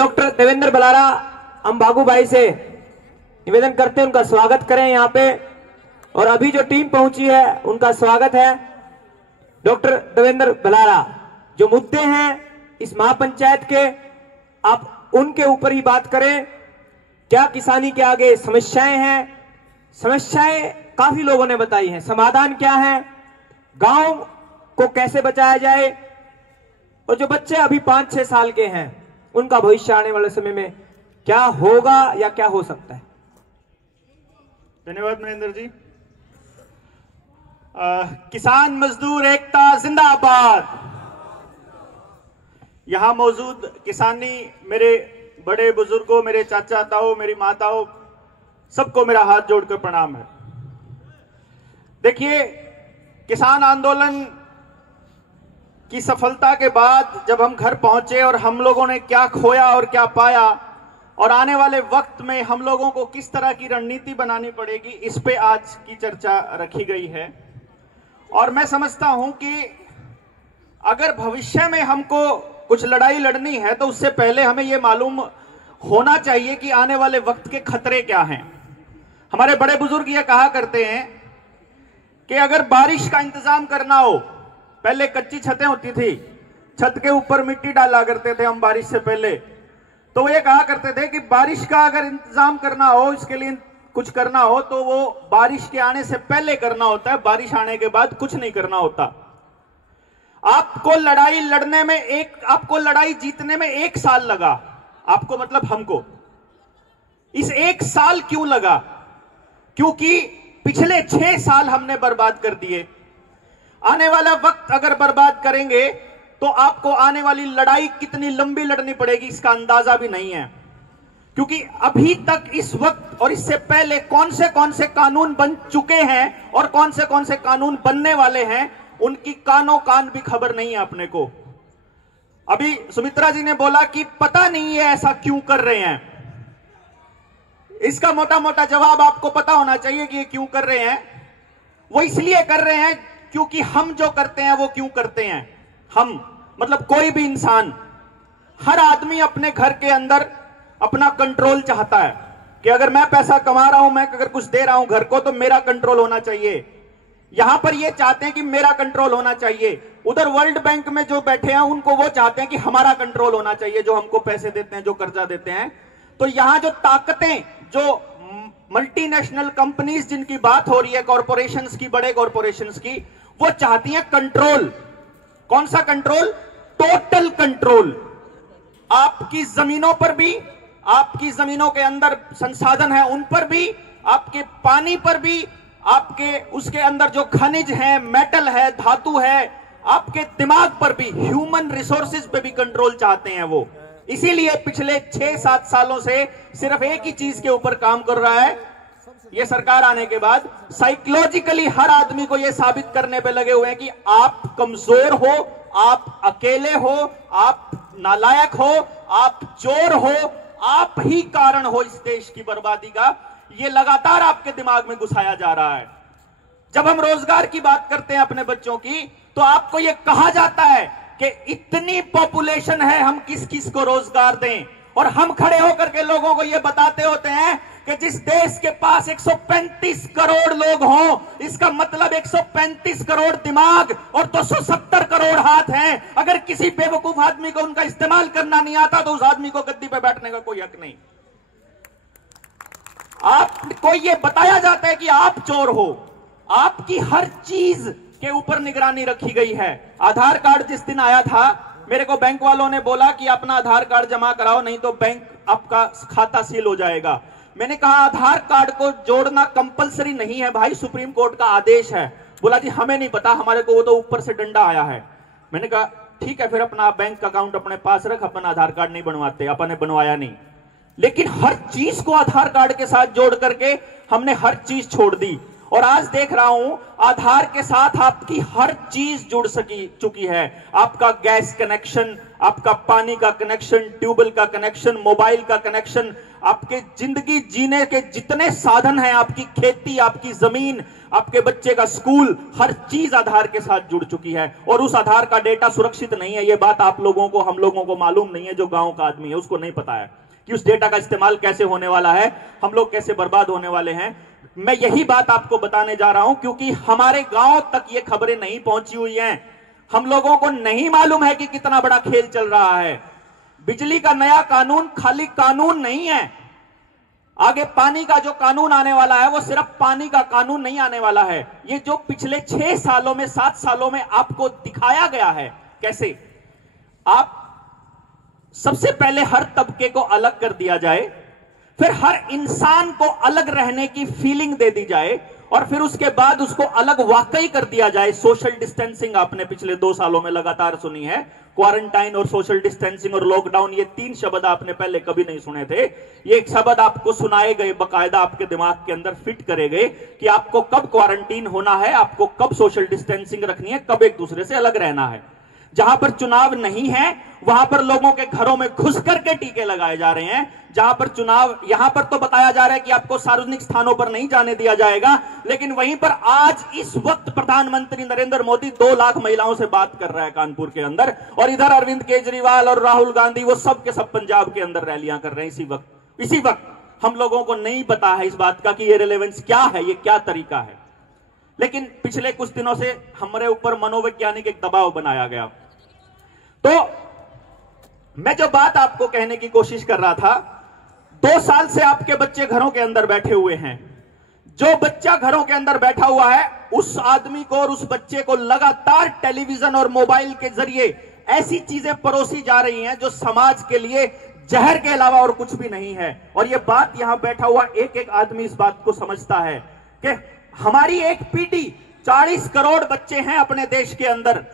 Doctor Devendra Balara हम बागू भाई से निवेदन करते हैं उनका स्वागत करें यहाँ पे। और अभी जो टीम पहुंची है उनका स्वागत है। डॉक्टर देवेंद्र बलारा, जो मुद्दे हैं इस महापंचायत के, आप उनके ऊपर ही बात करें। क्या किसानी के आगे समस्याएं हैं? समस्याएं काफी लोगों ने बताई हैं, समाधान क्या है, गांव को कैसे बचाया जाए, और जो बच्चे अभी 5-6 साल के हैं उनका भविष्य आने वाले समय में क्या होगा या क्या हो सकता है। धन्यवाद महेंद्र जी। किसान मजदूर एकता जिंदाबाद। यहां मौजूद किसानी मेरे बड़े बुजुर्गों, मेरे चाचा ताऊ, मेरी माताओं, सबको मेरा हाथ जोड़कर प्रणाम है। देखिए, किसान आंदोलन की सफलता के बाद जब हम घर पहुंचे और हम लोगों ने क्या खोया और क्या पाया, और आने वाले वक्त में हम लोगों को किस तरह की रणनीति बनानी पड़ेगी, इस पे आज की चर्चा रखी गई है। और मैं समझता हूं कि अगर भविष्य में हमको कुछ लड़ाई लड़नी है तो उससे पहले हमें यह मालूम होना चाहिए कि आने वाले वक्त के खतरे क्या हैं। हमारे बड़े बुजुर्ग ये कहा करते हैं कि अगर बारिश का इंतजाम करना हो, पहले कच्ची छतें होती थी, छत के ऊपर मिट्टी डाला करते थे हम बारिश से पहले, तो ये कहा करते थे कि बारिश का अगर इंतजाम करना हो, इसके लिए कुछ करना हो तो वो बारिश के आने से पहले करना होता है, बारिश आने के बाद कुछ नहीं करना होता। आपको लड़ाई लड़ने में आपको लड़ाई जीतने में 1 साल लगा, आपको मतलब हमको। इस 1 साल क्यों लगा? क्योंकि पिछले 6 साल हमने बर्बाद कर दिए। आने वाला वक्त अगर बर्बाद करेंगे तो आपको आने वाली लड़ाई कितनी लंबी लड़नी पड़ेगी इसका अंदाजा भी नहीं है। क्योंकि अभी तक इस वक्त और इससे पहले कौन से कानून बन चुके हैं और कौन से कानून बनने वाले हैं, उनकी कानों कान भी खबर नहीं है अपने को। अभी सुमित्रा जी ने बोला कि पता नहीं है ऐसा क्यों कर रहे हैं। इसका मोटा मोटा जवाब आपको पता होना चाहिए कि ये क्यों कर रहे हैं। वो इसलिए कर रहे हैं क्योंकि हम जो करते हैं वो क्यों करते हैं। हम मतलब कोई भी इंसान, हर आदमी अपने घर के अंदर अपना कंट्रोल चाहता है कि अगर मैं पैसा कमा रहा हूं, मैं अगर कुछ दे रहा हूं घर को, तो मेरा कंट्रोल होना चाहिए। यहां पर ये चाहते हैं कि मेरा कंट्रोल होना चाहिए। उधर वर्ल्ड बैंक में जो बैठे हैं उनको वो चाहते हैं कि हमारा कंट्रोल होना चाहिए, जो हमको पैसे देते हैं, जो कर्जा देते हैं। तो यहां जो ताकतें, जो मल्टीनेशनल कंपनीज जिनकी बात हो रही है, कॉरपोरेशंस की, बड़े कॉरपोरेशंस की, वो चाहती है कंट्रोल। कौन सा कंट्रोल? Total control. आपकी जमीनों पर भी, आपकी जमीनों के अंदर संसाधन है उन पर भी, आपके पानी पर भी, आपके उसके अंदर जो खनिज है, मेटल है, धातु है, आपके दिमाग पर भी, ह्यूमन रिसोर्सेज पे भी कंट्रोल चाहते हैं वो। इसीलिए पिछले 6-7 सालों से सिर्फ एक ही चीज के ऊपर काम कर रहा है ये सरकार आने के बाद। साइकोलॉजिकली हर आदमी को यह साबित करने पे लगे हुए हैं कि आप कमजोर हो, आप अकेले हो, आप नालायक हो, आप चोर हो, आप ही कारण हो इस देश की बर्बादी का। ये लगातार आपके दिमाग में घुसाया जा रहा है। जब हम रोजगार की बात करते हैं अपने बच्चों की, तो आपको यह कहा जाता है कि इतनी पॉपुलेशन है, हम किस किस को रोजगार दें। और हम खड़े होकर के लोगों को यह बताते होते हैं कि जिस देश के पास 135 करोड़ लोग हों, इसका मतलब 135 करोड़ दिमाग और 270 करोड़ हाथ हैं। अगर किसी बेवकूफ आदमी को उनका इस्तेमाल करना नहीं आता तो उस आदमी को गद्दी पे बैठने का कोई हक नहीं। आपको यह बताया जाता है कि आप चोर हो। आपकी हर चीज के ऊपर निगरानी रखी गई है। आधार कार्ड जिस दिन आया था, मेरे को बैंक वालों ने बोला कि अपना आधार कार्ड जमा कराओ, नहीं तो बैंक आपका खाता सील हो जाएगा। मैंने कहा आधार कार्ड को जोड़ना कंपलसरी नहीं है भाई, सुप्रीम कोर्ट का आदेश है। बोला जी हमें नहीं पता, हमारे को वो तो ऊपर से डंडा आया है। मैंने कहा ठीक है, फिर अपना बैंक अकाउंट अपने पास रख, अपन आधार कार्ड नहीं बनवाते, अपन ने बनवाया नहीं। लेकिन हर चीज को आधार कार्ड के साथ जोड़ करके हमने हर चीज छोड़ दी। और आज देख रहा हूं आधार के साथ आपकी हर चीज जुड़ चुकी है। आपका गैस कनेक्शन, आपका पानी का कनेक्शन, ट्यूबवेल का कनेक्शन, मोबाइल का कनेक्शन, आपके जिंदगी जीने के जितने साधन हैं, आपकी खेती, आपकी जमीन, आपके बच्चे का स्कूल, हर चीज आधार के साथ जुड़ चुकी है। और उस आधार का डेटा सुरक्षित नहीं है, यह बात आप लोगों को, हम लोगों को मालूम नहीं है। जो गांव का आदमी है उसको नहीं पता है कि उस डेटा का इस्तेमाल कैसे होने वाला है, हम लोग कैसे बर्बाद होने वाले हैं। मैं यही बात आपको बताने जा रहा हूं क्योंकि हमारे गांव तक ये खबरें नहीं पहुंची हुई हैं। हम लोगों को नहीं मालूम है कि कितना बड़ा खेल चल रहा है। बिजली का नया कानून खाली कानून नहीं है, आगे पानी का जो कानून आने वाला है वो सिर्फ पानी का कानून नहीं आने वाला है। ये जो पिछले 6 सालों में, 7 सालों में आपको दिखाया गया है, कैसे आप सबसे पहले हर तबके को अलग कर दिया जाए, फिर हर इंसान को अलग रहने की फीलिंग दे दी जाए, और फिर उसके बाद उसको अलग वाकई कर दिया जाए। सोशल डिस्टेंसिंग आपने पिछले 2 सालों में लगातार सुनी है। क्वारंटाइन और सोशल डिस्टेंसिंग और लॉकडाउन, ये 3 शब्द आपने पहले कभी नहीं सुने थे। ये एक शब्द आपको सुनाए गए, बकायदा आपके दिमाग के अंदर फिट करे गए कि आपको कब क्वारंटीन होना है, आपको कब सोशल डिस्टेंसिंग रखनी है, कब एक दूसरे से अलग रहना है। जहां पर चुनाव नहीं है वहां पर लोगों के घरों में घुस करके टीके लगाए जा रहे हैं। जहां पर चुनाव, यहां पर तो बताया जा रहा है कि आपको सार्वजनिक स्थानों पर नहीं जाने दिया जाएगा, लेकिन वहीं पर आज इस वक्त प्रधानमंत्री नरेंद्र मोदी 2 लाख महिलाओं से बात कर रहा है कानपुर के अंदर, और इधर अरविंद केजरीवाल और राहुल गांधी वो सब के सब पंजाब के अंदर रैलियां कर रहे हैं इसी वक्त। हम लोगों को नहीं पता है इस बात का कि ये रिलेवेंस क्या है, ये क्या तरीका है। लेकिन पिछले कुछ दिनों से हमारे ऊपर मनोवैज्ञानिक एक दबाव बनाया गया। तो मैं जो बात आपको कहने की कोशिश कर रहा था, 2 साल से आपके बच्चे घरों के अंदर बैठे हुए हैं। जो बच्चा घरों के अंदर बैठा हुआ है उस आदमी को और उस बच्चे को लगातार टेलीविजन और मोबाइल के जरिए ऐसी चीजें परोसी जा रही हैं जो समाज के लिए जहर के अलावा और कुछ भी नहीं है। और यह बात यहां बैठा हुआ एक एक आदमी इस बात को समझता है कि हमारी एक पीढ़ी, 40 करोड़ बच्चे हैं अपने देश के अंदर,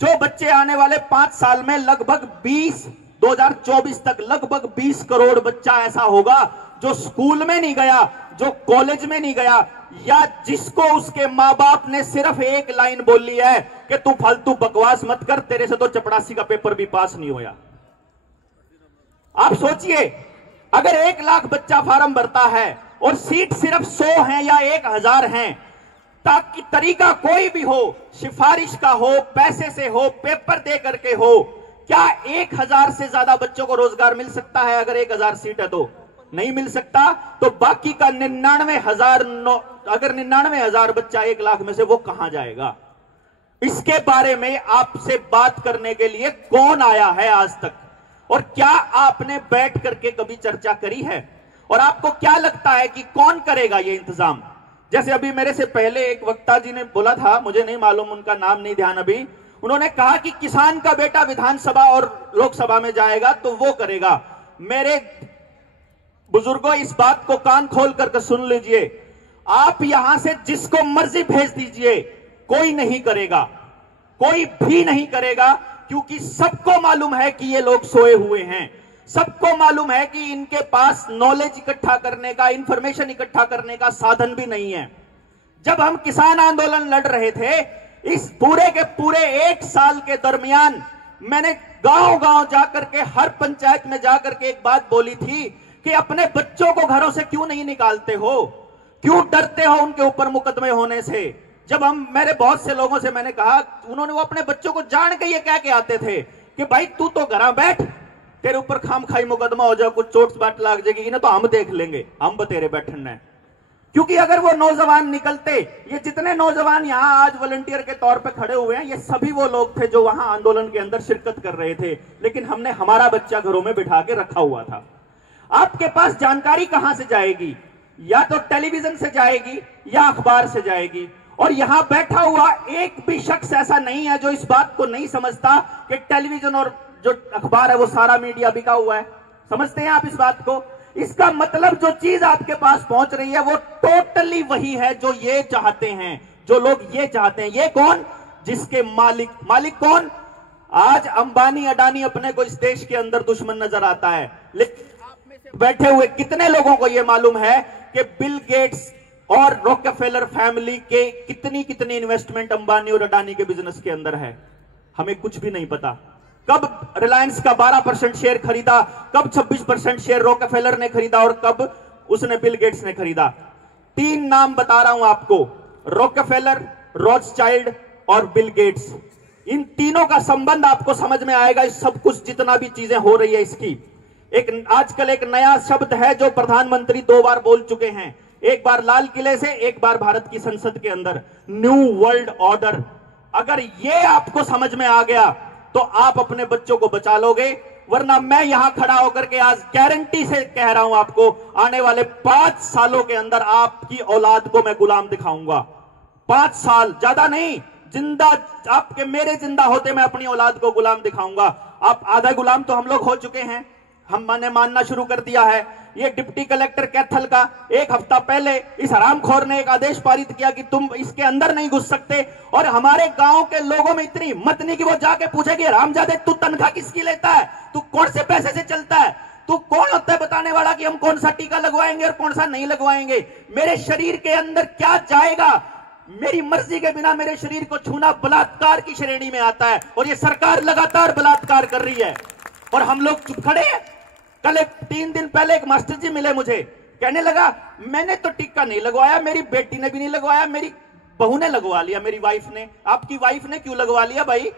जो बच्चे आने वाले 5 साल में लगभग 2024 तक लगभग 20 करोड़ बच्चा ऐसा होगा जो स्कूल में नहीं गया, जो कॉलेज में नहीं गया, या जिसको उसके मां बाप ने सिर्फ एक लाइन बोली है कि तू फालतू बकवास मत कर, तेरे से तो चपरासी का पेपर भी पास नहीं होया। आप सोचिए, अगर 1 लाख बच्चा फॉर्म भरता है और सीट सिर्फ 100 है या 1000 है, ताकि तरीका कोई भी हो, सिफारिश का हो, पैसे से हो, पेपर दे करके हो, क्या 1000 से ज्यादा बच्चों को रोजगार मिल सकता है? अगर 1000 सीट है तो नहीं मिल सकता। तो बाकी का 99,000, अगर 99,000 बच्चा 1 लाख में से, वो कहां जाएगा? इसके बारे में आपसे बात करने के लिए कौन आया है आज तक? और क्या आपने बैठ करके कभी चर्चा करी है? और आपको क्या लगता है कि कौन करेगा ये इंतजाम? जैसे अभी मेरे से पहले एक वक्ता जी ने बोला था, मुझे नहीं मालूम, उनका नाम नहीं ध्यान अभी, उन्होंने कहा कि किसान का बेटा विधानसभा और लोकसभा में जाएगा तो वो करेगा। मेरे बुजुर्गों, इस बात को कान खोल करके सुन लीजिए, आप यहां से जिसको मर्जी भेज दीजिए, कोई नहीं करेगा, कोई भी नहीं करेगा, क्योंकि सबको मालूम है कि ये लोग सोए हुए हैं। सबको मालूम है कि इनके पास नॉलेज इकट्ठा करने का, इंफॉर्मेशन इकट्ठा करने का साधन भी नहीं है। जब हम किसान आंदोलन लड़ रहे थे, इस पूरे के पूरे 1 साल के दरमियान मैंने गांव-गांव जाकर के, हर पंचायत में जाकर के एक बात बोली थी कि अपने बच्चों को घरों से क्यों नहीं निकालते हो, क्यों डरते हो उनके ऊपर मुकदमे होने से। जब हम, मेरे बहुत से लोगों से मैंने कहा, उन्होंने, वो अपने बच्चों को जान के ये कह के आते थे कि भाई तू तो घर बैठ, तेरे ऊपर खाम खाई मुकदमा हो जाए, कुछ चोट बाट लाग जाएगी, इन्हें तो हम देख लेंगे, हम बतेरे बैठने। क्योंकि अगर वो नौजवान निकलते, ये जितने नौजवान यहां आज वॉलंटियर के तौर पे खड़े हुए हैं, ये सभी वो लोग थे जो वहां आंदोलन के अंदर शिरकत कर रहे थे, लेकिन हमने हमारा बच्चा घरों में बिठा के रखा हुआ था। आपके पास जानकारी कहां से जाएगी? या तो टेलीविजन से जाएगी या अखबार से जाएगी। और यहां बैठा हुआ एक भी शख्स ऐसा नहीं है जो इस बात को नहीं समझता कि टेलीविजन और जो अखबार है वो सारा मीडिया बिका हुआ है। समझते हैं आप इस बात को? इसका मतलब जो चीज आपके पास पहुंच रही है वो टोटली वही है जो ये चाहते हैं, जो लोग ये चाहते हैं। ये कौन? जिसके मालिक कौन? आज अंबानी अडानी अपने को इस देश के अंदर दुश्मन नजर आता है, लेकिन आप में से बैठे हुए कितने लोगों को यह मालूम है कि बिल गेट्स और रॉकफेलर फैमिली के कितनी कितनी इन्वेस्टमेंट अंबानी और अडानी के बिजनेस के अंदर है, हमें कुछ भी नहीं पता। कब रिलायंस का 12% शेयर खरीदा, कब 26% शेयर रॉकफेलर ने खरीदा और कब उसने बिल गेट्स ने खरीदा। 3 नाम बता रहा हूं आपको, रॉकफेलर, रॉथस्चाइल्ड और बिल गेट्स। इन तीनों का संबंध आपको समझ में आएगा। इस सब कुछ जितना भी चीजें हो रही है इसकी एक आजकल एक नया शब्द है जो प्रधानमंत्री 2 बार बोल चुके हैं, एक बार लाल किले से, एक बार भारत की संसद के अंदर, न्यू वर्ल्ड ऑर्डर। अगर ये आपको समझ में आ गया तो आप अपने बच्चों को बचा लोगे, वरना मैं यहां खड़ा होकर के आज गारंटी से कह रहा हूं आपको, आने वाले 5 सालों के अंदर आपकी औलाद को मैं गुलाम दिखाऊंगा। 5 साल, ज्यादा नहीं, जिंदा आपके मेरे जिंदा होते मैं अपनी औलाद को गुलाम दिखाऊंगा। आप आधा गुलाम तो हम लोग हो चुके हैं, हमने मानना शुरू कर दिया है। ये डिप्टी कलेक्टर कैथल का 1 हफ्ता पहले इस हरामखोर ने एक आदेश पारित किया कि तुम इसके अंदर नहीं घुस सकते, और हमारे गांव के लोगों में इतनी हिम्मत नहीं कि वो जाके पूछेगी रामजादे तू तनख्वाह किसकी लेता है, तू कौन से पैसे से चलता है, तू कौन होता है बताने वाला कि हम कौन सा टीका लगवाएंगे और कौन सा नहीं लगवाएंगे, मेरे शरीर के अंदर क्या जाएगा, मेरी मर्जी के बिना मेरे शरीर को छूना बलात्कार की श्रेणी में आता है। और ये सरकार लगातार बलात्कार कर रही है और हम लोग चुप खड़े हैं। कल 3 दिन पहले एक मास्टर जी मिले मुझे, कहने लगा मैंने तो टीका नहीं लगवाया, मेरी बेटी ने भी नहीं लगवाया, मेरी बहू ने लगवा लिया, मेरी वाइफ ने। आपकी वाइफ ने क्यों लगवा लिया भाई?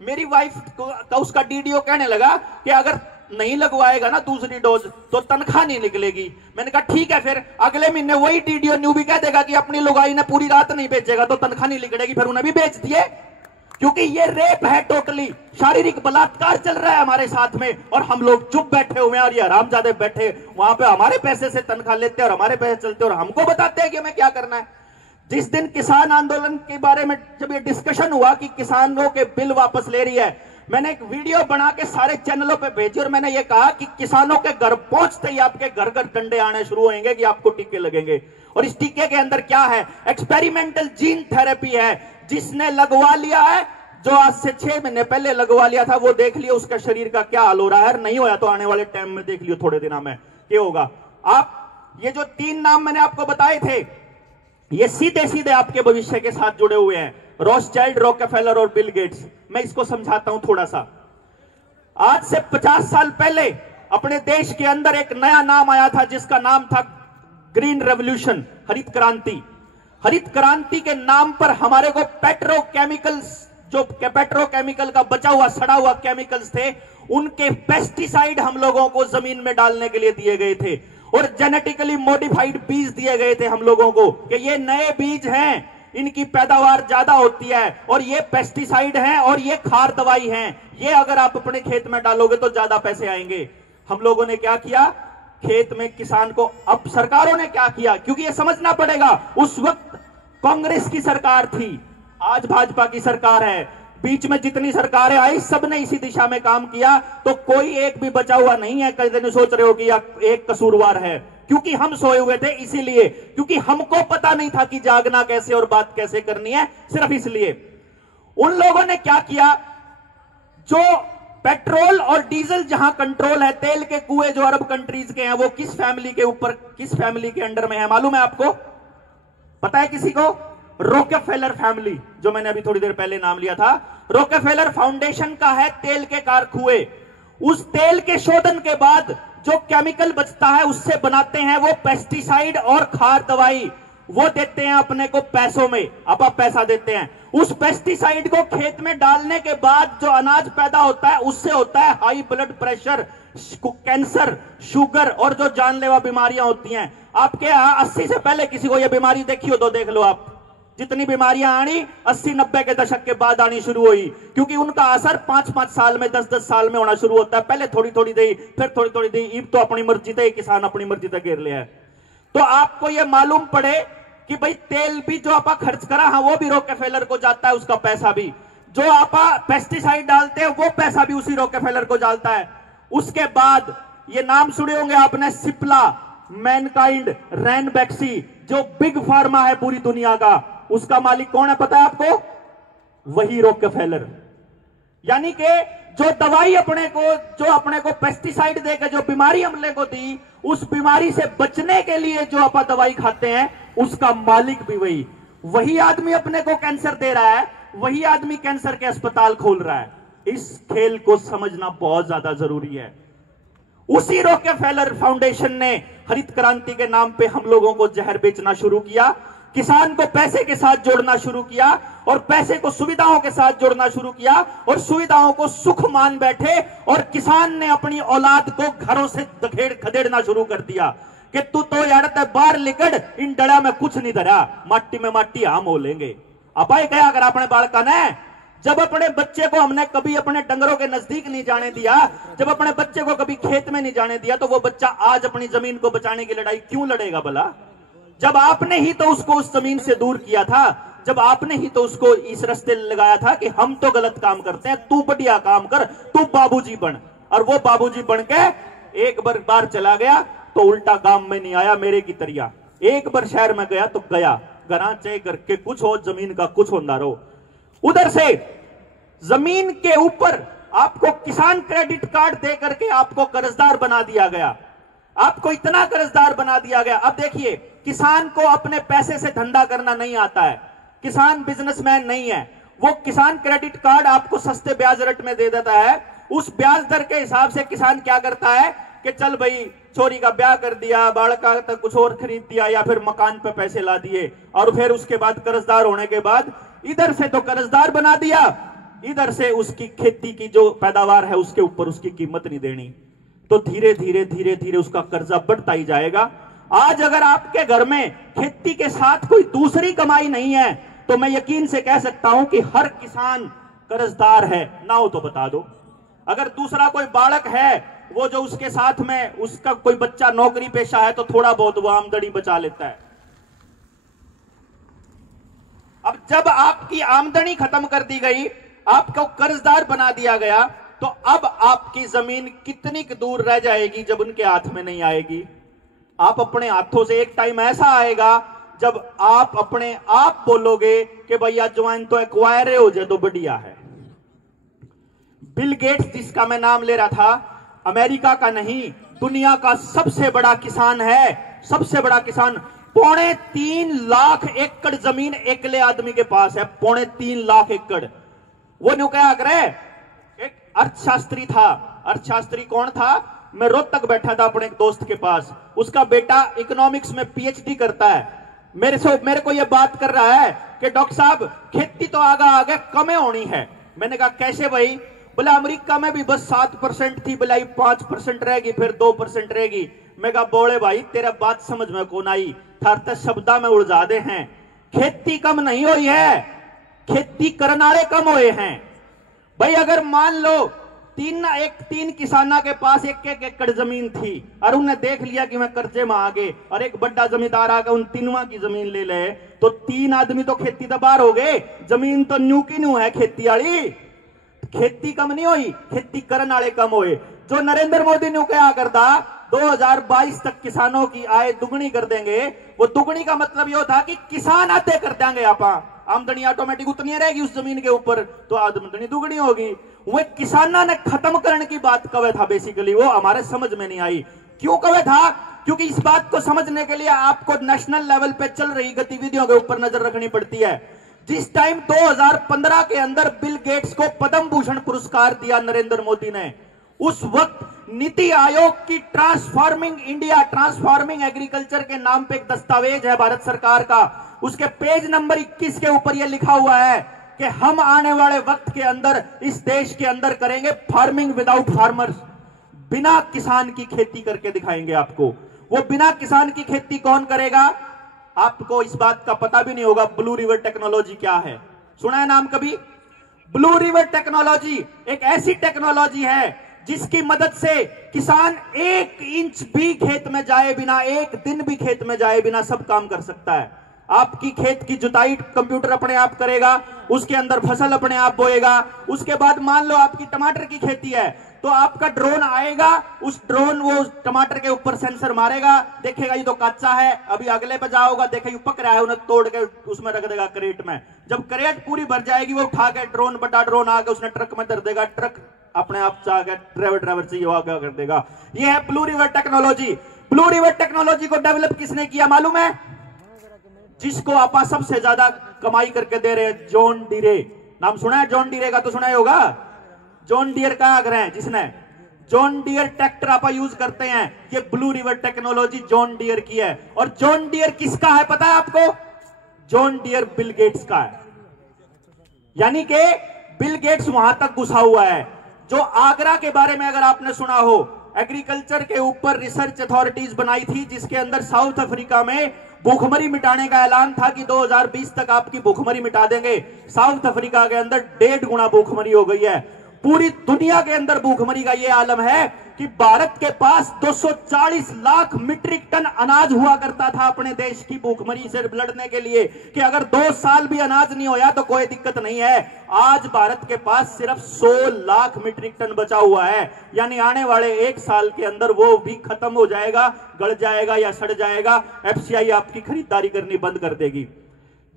मेरी वाइफ का उसका डीडीओ कहने लगा कि अगर नहीं लगवाएगा ना दूसरी डोज तो तनख्वाह नहीं निकलेगी। मैंने कहा ठीक है, फिर अगले महीने वही डीडीओ न्यू भी कह देगा कि अपनी लुगाई ने पूरी रात नहीं बेचेगा तो तनख्वाह नहीं निकलेगी, फिर उन्हें भी बेच दिए। क्योंकि ये रेप है, टोटली शारीरिक बलात्कार चल रहा है हमारे साथ में, और हम लोग चुप बैठे हुए हैं और ये हरामजादे बैठे वहां पे हमारे पैसे से तनख्वाह लेते हैं और हमारे पैसे चलते हैं और हमको बताते हैं कि हमें क्या करना है। जिस दिन किसान आंदोलन के बारे में जब ये डिस्कशन हुआ कि किसानों के बिल वापस ले रही है, मैंने एक वीडियो बना के सारे चैनलों पे भेजी और मैंने ये कहा कि किसानों के घर पहुंचते ही आपके घर घर डंडे आने शुरू होंगे कि आपको टीके लगेंगे। और इस टीके के अंदर क्या है? एक्सपेरिमेंटल जीन थेरेपी है। जिसने लगवा लिया है, जो आज से 6 महीने पहले लगवा लिया था, वो देख लियो उसका शरीर का क्या हाल हो रहा है। नहीं होया तो आने वाले टाइम में देख लियो, थोड़े दिनों में क्या होगा। आप ये जो 3 नाम मैंने आपको बताए थे, ये सीधे सीधे आपके भविष्य के साथ जुड़े हुए हैं, रॉथस्चाइल्ड, रॉकफेलर और बिल गेट्स। मैं इसको समझाता हूं थोड़ा सा। आज से 50 साल पहले अपने देश के अंदर एक नया नाम आया था जिसका नाम था ग्रीन रेवोल्यूशन, हरित क्रांति। हरित क्रांति के नाम पर हमारे को पेट्रोकेमिकल्स, जो पेट्रोकेमिकल का बचा हुआ सड़ा हुआ केमिकल्स थे, उनके पेस्टिसाइड हम लोगों को जमीन में डालने के लिए दिए गए थे और जेनेटिकली मॉडिफाइड बीज दिए गए थे हम लोगों को कि ये नए बीज हैं, इनकी पैदावार ज्यादा होती है और ये पेस्टिसाइड हैं और ये खार दवाई हैं, ये अगर आप अपने खेत में डालोगे तो ज्यादा पैसे आएंगे। हम लोगों ने क्या किया? खेत में किसान को, अब सरकारों ने क्या किया, क्योंकि ये समझना पड़ेगा, उस वक्त कांग्रेस की सरकार थी, आज भाजपा की सरकार है, बीच में जितनी सरकारें आई सबने इसी दिशा में काम किया, तो कोई एक भी बचा हुआ नहीं है। कई दिन सोच रहे हो कि एक कसूरवार है, क्योंकि हम सोए हुए थे, इसीलिए, क्योंकि हमको पता नहीं था कि जागना कैसे और बात कैसे करनी है, सिर्फ इसलिए। उन लोगों ने क्या किया, जो पेट्रोल और डीजल जहां कंट्रोल है, तेल के कुएं जो अरब कंट्रीज के हैं, वो किस फैमिली के ऊपर, किस फैमिली के अंडर में है मालूम है आपको? पता है किसी को? रॉकफेलर फैमिली, जो मैंने अभी थोड़ी देर पहले नाम लिया था। रॉकफेलर फाउंडेशन का है तेल के कारखुए। उस तेल के शोधन के बाद जो केमिकल बचता है उससे बनाते हैं वो पेस्टिसाइड और खार दवाई, वो देते हैं अपने को पैसों में, आप पैसा देते हैं। उस पेस्टिसाइड को खेत में डालने के बाद जो अनाज पैदा होता है उससे होता है high blood pressure, cancer, sugar और जो जानलेवा बीमारियां होती हैं। आपके यहां 80 से पहले किसी को यह बीमारी देखी हो तो देख लो आप, जितनी बीमारियां आनी 80-90 के दशक के बाद आनी शुरू हुई, क्योंकि उनका असर 5-5 साल में, 10-10 साल में होना शुरू होता है। पहले थोड़ी-थोड़ी दी, फिर थोड़ी-थोड़ी दी, अब तो अपनी मर्जी से किसान अपनी मर्जी से घेर ले है। तो आपको यह मालूम पड़े कि भाई तेल भी जो आप खर्च करा, हाँ, वो भी रॉकफेलर को जाता है, उसका पैसा भी। जो आप पेस्टिसाइड डालते हैं वो पैसा भी उसी रॉकफेलर को जाता है। उसके बाद ये नाम सुने होंगे आपने, सिप्ला, मैनकाइंड, रैनबैक्सी, जो बिग फार्मा है पूरी दुनिया का, उसका मालिक कौन है पता है आपको? वही रॉकफेलर। यानी कि जो दवाई जो अपने को पेस्टिसाइड देकर जो बीमारी हमले को दी, उस बीमारी से बचने के लिए जो आप दवाई खाते हैं, उसका मालिक भी वही आदमी अपने को कैंसर दे रहा है, वही आदमी कैंसर के अस्पताल खोल रहा है। इस खेल को समझना बहुत ज्यादा जरूरी है। उसी रॉकेफेलर फाउंडेशन ने हरित क्रांति के नाम पे हम लोगों को जहर बेचना शुरू किया, किसान को पैसे के साथ जोड़ना शुरू किया, और पैसे को सुविधाओं के साथ जोड़ना शुरू किया, और सुविधाओं को सुख मान बैठे, और किसान ने अपनी औलाद को घरों से खदेड़ना शुरू कर दिया कि तू तो यार बाहर लिकड़, इन डड़ा में कुछ नहीं धरा, माटी में माटी हम हो लेंगे। अपाय क्या अगर अपने बालका ने, जब अपने बच्चे को हमने कभी अपने डंगरों के नजदीक नहीं जाने दिया, जब अपने बच्चे को कभी खेत में नहीं जाने दिया, तो वो बच्चा आज अपनी जमीन को बचाने की लड़ाई क्यों लड़ेगा भला? जब आपने ही तो उसको उस जमीन से दूर किया था, जब आपने ही तो उसको इस रास्ते लगाया था कि हम तो गलत काम करते हैं, तू बढ़िया काम कर, तू बाबूजी बन। और वो बाबूजी बन के एक बार चला गया तो उल्टा गांव में नहीं आया मेरे की तरिया, एक बार शहर में गया तो गया, घरा चाहे करके कुछ हो, जमीन का कुछ होना रहो। उधर से जमीन के ऊपर आपको किसान क्रेडिट कार्ड दे करके आपको कर्जदार बना दिया गया, आपको इतना कर्जदार बना दिया गया। अब देखिए, किसान को अपने पैसे से धंधा करना नहीं आता है, किसान बिजनेसमैन नहीं है। वो किसान क्रेडिट कार्ड आपको सस्ते ब्याज रेट में दे देता है, उस ब्याज दर के हिसाब से किसान क्या करता है कि चल भाई छोरी का ब्याह कर दिया, बालका तक कुछ और खरीद दिया, या फिर मकान पे पैसे ला दिए, और फिर उसके बाद कर्जदार होने के बाद इधर से तो कर्जदार बना दिया, इधर से उसकी खेती की जो पैदावार है उसके ऊपर उसकी कीमत नहीं देनी, तो धीरे धीरे धीरे धीरे उसका कर्जा बढ़ता ही जाएगा। आज अगर आपके घर में खेती के साथ कोई दूसरी कमाई नहीं है, तो मैं यकीन से कह सकता हूं कि हर किसान कर्जदार है। ना हो तो बता दो। अगर दूसरा कोई बालक है, वो जो उसके साथ में उसका कोई बच्चा नौकरी पेशा है, तो थोड़ा बहुत वो आमदनी बचा लेता है। अब जब आपकी आमदनी खत्म कर दी गई, आपको कर्जदार बना दिया गया, तो अब आपकी जमीन कितनी दूर रह जाएगी जब उनके हाथ में नहीं आएगी। आप अपने हाथों से एक टाइम ऐसा आएगा जब आप अपने आप बोलोगे कि भैया ज्वाइन तो एक्वायर हो जाए तो बढ़िया है। बिल गेट्स, जिसका मैं नाम ले रहा था, अमेरिका का नहीं, दुनिया का सबसे बड़ा किसान है, सबसे बड़ा किसान। 3.25 लाख एकड़ जमीन एकले आदमी के पास है, 3.25 लाख एकड़। वो न्यू क्या करे, एक अर्थशास्त्री था। अर्थशास्त्री कौन था? मैं रोहतक बैठा था अपने एक दोस्त के पास, उसका बेटा इकोनॉमिक्स में पीएचडी करता है। मेरे को यह बात कर रहा है कि डॉक्टर साहब खेती तो आगे कमे होनी है। मैंने कहा कैसे भाई? बोला अमेरिका में भी बस 7% थी, बोला 5% रहेगी, फिर 2% रहेगी। मैं कहा बोले भाई तेरा बात समझ में कौन आई, थारते शब्दा में उलझा दे हैं। खेती कम नहीं हुई है, खेती करने वाले कम हुए हैं भाई। अगर मान लो तीन किसाना के पास 1-1 एकड़ जमीन थी, और उन्हें देख लिया कि मैं कर्जे में आ गए, और एक बड़ा जमींदार आकर उन तीनों की जमीन ले ले, तो 3 आदमी तो खेती तो बाहर हो गए, जमीन तो न्यू की न्यू है खेती वाली। खेती कम नहीं हुई, खेती करने वाले कम हुए। जो नरेंद्र मोदी ने क्या करता, 2022 तक किसानों की आय दुगनी कर देंगे। वो दुगनी का मतलब यह था कि किसान आते कर देंगे, आप आमदनी ऑटोमेटिक उतनी रहेगी उस जमीन के ऊपर, तो आमदनी दुगनी होगी। वो किसाना ने खत्म करने की बात कवे था, बेसिकली वो हमारे समझ में नहीं आई। क्यों कवे था? क्योंकि इस बात को समझने के लिए आपको नेशनल लेवल पे चल रही गतिविधियों के ऊपर नजर रखनी पड़ती है। जिस टाइम 2015 के अंदर बिल गेट्स को पद्म भूषण पुरस्कार दिया नरेंद्र मोदी ने, उस वक्त नीति आयोग की ट्रांसफॉर्मिंग इंडिया, ट्रांसफॉर्मिंग एग्रीकल्चर के नाम पे एक दस्तावेज है भारत सरकार का, उसके पेज नंबर 21 के ऊपर यह लिखा हुआ है कि हम आने वाले वक्त के अंदर इस देश के अंदर करेंगे फार्मिंग विदाउट फार्मर्स, बिना किसान की खेती करके दिखाएंगे आपको। वो बिना किसान की खेती कौन करेगा? आपको इस बात का पता भी नहीं होगा ब्लू रिवर टेक्नोलॉजी क्या है। सुना है नाम कभी? ब्लू रिवर टेक्नोलॉजी एक ऐसी टेक्नोलॉजी है जिसकी मदद से किसान 1 इंच भी खेत में जाए बिना, 1 दिन भी खेत में जाए बिना सब काम कर सकता है। आपकी खेत की जुताई कंप्यूटर अपने आप करेगा, उसके अंदर फसल अपने आप बोएगा। उसके बाद मान लो आपकी टमाटर की खेती है, तो आपका ड्रोन आएगा, उस ड्रोन वो टमाटर के ऊपर सेंसर मारेगा, देखेगा ये तो कच्चा है, अभी अगले पे जाओगा, देखेगा पक रहा है, उन्हें तोड़ के उसमें रख देगा क्रेट में। जब क्रेट पूरी भर जाएगी, वो उठा के ड्रोन, बड़ा ड्रोन आके उसने ट्रक में धर देगा, ट्रक अपने आप चाह के ड्राइवर चाहिए वो आगे कर देगा। ये है blue river technology. Blue river technology को डेवलप किसने किया मालूम है? जिसको आप सबसे ज्यादा कमाई करके दे रहे हैं, जॉन डीरे। नाम सुना है जॉन डीरे का? तो सुना ही होगा। जॉन डियर का आग्रह है जिसने जॉन डियर ट्रैक्टर आप यूज करते हैं, ये blue river technology John Deere की है। और जॉन डियर किसका है पता है आपको? जॉन डियर बिल गेट्स का है। यानी कि बिल गेट्स वहां तक घुसा हुआ है। जो आगरा के बारे में अगर आपने सुना हो, एग्रीकल्चर के ऊपर रिसर्च अथॉरिटीज बनाई थी, जिसके अंदर साउथ अफ्रीका में भूखमरी मिटाने का ऐलान था कि 2020 तक आपकी भूखमरी मिटा देंगे। साउथ अफ्रीका के अंदर 1.5 गुना भूखमरी हो गई है। पूरी दुनिया के अंदर भूखमरी का यह आलम है कि भारत के पास 240 लाख मीट्रिक टन अनाज हुआ करता था अपने देश की भूखमरी से लड़ने के लिए, कि अगर 2 साल भी अनाज नहीं होया तो कोई दिक्कत नहीं है। आज भारत के पास सिर्फ 100 लाख मीट्रिक टन बचा हुआ है। यानी आने वाले 1 साल के अंदर वो भी खत्म हो जाएगा, गल जाएगा या सड़ जाएगा। एफसीआई आपकी खरीदारी करनी बंद कर देगी।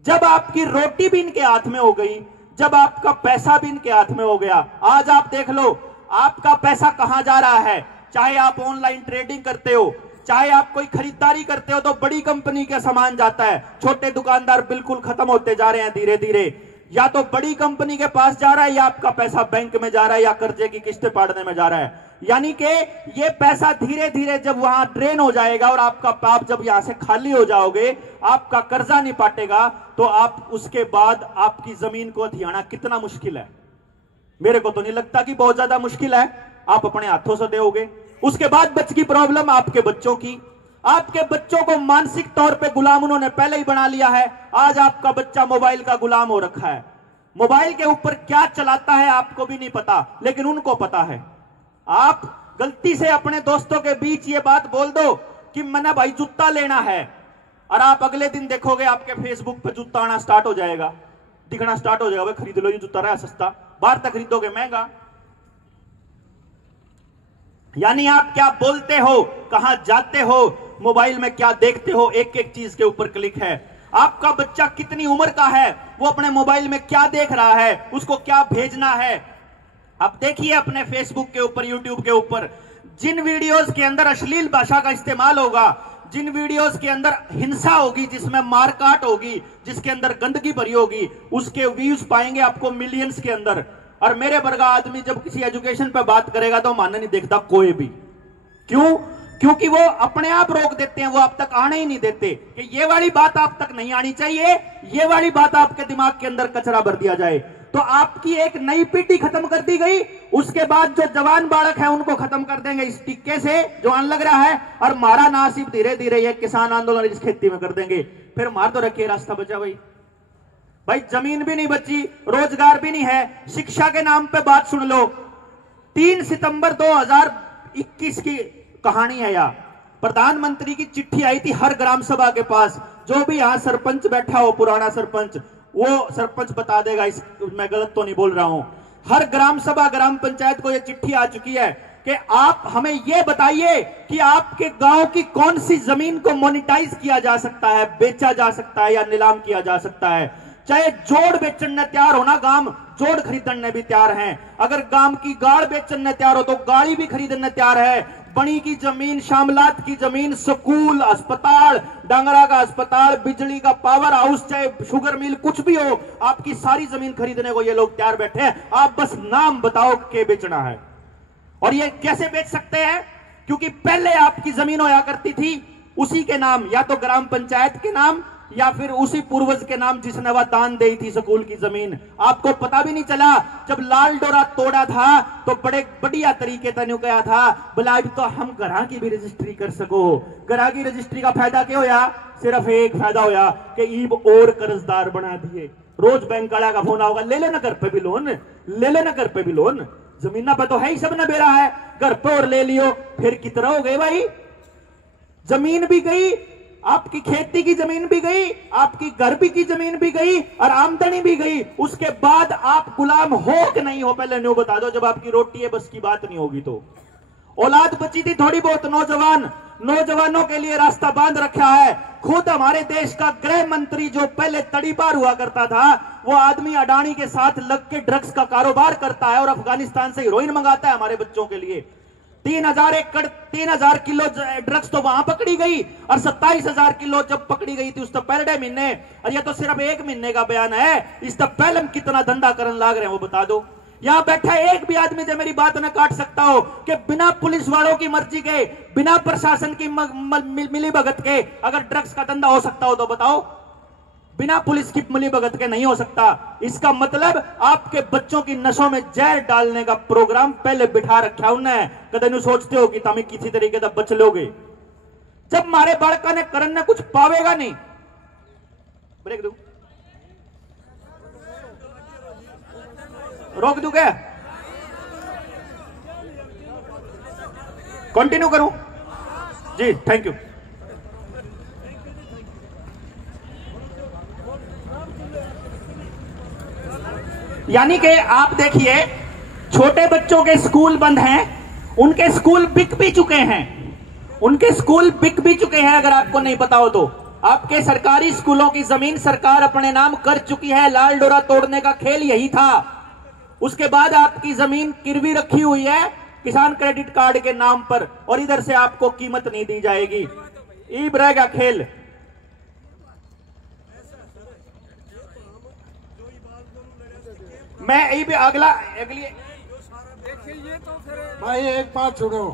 जब आपकी रोटी भी इनके हाथ में हो गई, जब आपका पैसा भी इनके हाथ में हो गया, आज आप देख लो आपका पैसा कहां जा रहा है। चाहे आप ऑनलाइन ट्रेडिंग करते हो, चाहे आप कोई खरीदारी करते हो, तो बड़ी कंपनी का सामान जाता है। छोटे दुकानदार बिल्कुल खत्म होते जा रहे हैं धीरे धीरे। या तो बड़ी कंपनी के पास जा रहा है, या आपका पैसा बैंक में जा रहा है, या कर्जे की किस्तें पाड़ने में जा रहा है। यानी कि ये पैसा धीरे धीरे जब वहां ड्रेन हो जाएगा और आपका पाप जब यहां से खाली हो जाओगे, आपका कर्जा नहीं पाटेगा, तो आप उसके बाद आपकी जमीन को हथियाना कितना मुश्किल है। मेरे को तो नहीं लगता कि बहुत ज्यादा मुश्किल है। आप अपने हाथों से दोगे। उसके बाद बच की प्रॉब्लम आपके बच्चों की। आपके बच्चों को मानसिक तौर पे गुलाम उन्होंने पहले ही बना लिया है। आज आपका बच्चा मोबाइल का गुलाम हो रखा है। मोबाइल के ऊपर क्या चलाता है आपको भी नहीं पता, लेकिन उनको पता है। आप गलती से अपने दोस्तों के बीच ये बात बोल दो कि मैंने भाई जूता लेना है, और आप अगले दिन देखोगे आपके फेसबुक पे जूता आना स्टार्ट हो जाएगा, दिखना स्टार्ट हो जाएगा, खरीद लो ये जूता रहा सस्ता, बाहर तक खरीदोगे महंगा। यानी आप क्या बोलते हो, कहां जाते हो, मोबाइल में क्या देखते हो, एक एक चीज के ऊपर क्लिक है। आपका बच्चा कितनी उम्र का है, वो अपने मोबाइल में क्या देख रहा है, उसको क्या भेजना है। अब देखिए अपने फेसबुक के ऊपर, यूट्यूब के ऊपर जिन वीडियोस के अंदर अश्लील भाषा का इस्तेमाल होगा, जिन वीडियोस के अंदर हिंसा होगी, जिसमें मारकाट होगी, जिसके अंदर गंदगी भरी होगी, उसके व्यूज पाएंगे आपको मिलियंस के अंदर। और मेरे वर्गा आदमी जब किसी एजुकेशन पे बात करेगा तो मानने नहीं देखता कोई भी। क्यों? क्योंकि वो अपने आप रोक देते हैं, वो आप तक आने ही नहीं देते कि ये वाली बात आप तक नहीं आनी चाहिए, ये वाली बात आपके दिमाग के अंदर कचरा भर दिया जाए। तो आपकी एक नई पीढ़ी खत्म कर दी गई। उसके बाद जो जवान बालक है उनको खत्म कर देंगे इस टिक्के से, जवान लग रहा है, और मारा नासिब धीरे धीरे ये किसान आंदोलन इस खेती में कर देंगे। फिर मार तो रखिए, रास्ता बचा भाई जमीन भी नहीं बची, रोजगार भी नहीं है। शिक्षा के नाम पे बात सुन लो। 3 सितंबर 2021 की कहानी है यार। प्रधानमंत्री की चिट्ठी आई थी हर ग्राम सभा के पास। जो भी यहां सरपंच बैठा हो, पुराना सरपंच, वो सरपंच बता देगा, इस मैं गलत तो नहीं बोल रहा हूं। हर ग्राम सभा, ग्राम पंचायत को यह चिट्ठी आ चुकी है कि आप हमें यह बताइए कि आपके गांव की कौन सी जमीन को मोनिटाइज किया जा सकता है, बेचा जा सकता है या नीलाम किया जा सकता है। चाहे जोड़ बेचने तैयार हो ना, गांव जोड़ खरीदने भी तैयार हैं। अगर गांव की गाड़ बेचने तैयार हो तो गाड़ी भी खरीदने तैयार है। बनी की जमीन, शामलात की जमीन, स्कूल, अस्पताल, डांगरा का अस्पताल, बिजली का पावर हाउस, चाहे शुगर मिल, कुछ भी हो, आपकी सारी जमीन खरीदने को ये लोग तैयार बैठे हैं। आप बस नाम बताओ के बेचना है। और ये कैसे बेच सकते हैं? क्योंकि पहले आपकी जमीन होया करती थी उसी के नाम, या तो ग्राम पंचायत के नाम या फिर उसी पूर्वज के नाम जिसने वह दान दी थी स्कूल की जमीन। आपको पता भी नहीं चला। जब लाल डोरा तोड़ा था तो बड़े बढ़िया तरीके से कहा था, बोला तो हम घरा की भी रजिस्ट्री कर सको। घरा की रजिस्ट्री का फायदा क्या होया? सिर्फ एक फायदा होया कि ईब और कर्जदार बना दिए। रोज बैंक वाला का फोन आओगा, ले लेना घर पे भी लोन, ले लेना घर पे भी लोन। जमीन पे तो है ही, सब ने बेरा है, घर पे और ले लियो। फिर कितना हो गए भाई? जमीन भी गई, आपकी खेती की जमीन भी गई, आपकी घर भी की जमीन भी गई, और आमदनी भी गई। उसके बाद आप गुलाम हो कि नहीं हो, पहले न्यू बता दो। जब आपकी रोटी है बस की बात नहीं होगी तो। औलाद बची थी थोड़ी बहुत, नौजवानों के लिए रास्ता बांध रखा है। खुद हमारे देश का गृह मंत्री जो पहले तड़ीपार हुआ करता था, वो आदमी अडानी के साथ लग के ड्रग्स का कारोबार करता है और अफगानिस्तान से हीरोइन मंगाता है हमारे बच्चों के लिए। 3,000 किलो ड्रग्स तो वहां पकड़ी गई और 27,000 किलो जब पकड़ी गई थी उस तो पहले महीने, और ये तो सिर्फ 1 महीने का बयान है। इस तो पहले हम कितना धंधा करने लाग रहे हैं वो बता दो। यहां बैठा एक भी आदमी जो मेरी बात न काट सकता हो कि बिना पुलिस वालों की मर्जी के, बिना प्रशासन की मिली भगत के अगर ड्रग्स का धंधा हो सकता हो तो बताओ। बिना पुलिस की मिली भगत के नहीं हो सकता। इसका मतलब आपके बच्चों की नसों में जहर डालने का प्रोग्राम पहले बिठा रखा उन्हें। कदम सोचते हो कि तुम किसी तरीके से बच लोगे। जब मारे बालका ने करण ने कुछ पावेगा नहीं। ब्रेक दू, रोक दू क्या, कंटिन्यू करूं? जी थैंक यू। यानी कि आप देखिए, छोटे बच्चों के स्कूल बंद हैं, उनके स्कूल बिक भी चुके हैं, उनके स्कूल बिक भी चुके हैं। अगर आपको नहीं पता हो तो आपके सरकारी स्कूलों की जमीन सरकार अपने नाम कर चुकी है। लाल डोरा तोड़ने का खेल यही था। उसके बाद आपकी जमीन गिरवी रखी हुई है किसान क्रेडिट कार्ड के नाम पर, और इधर से आपको कीमत नहीं दी जाएगी। ईब रहेगा खेल। मैं अगली भाई एक बात सुनो,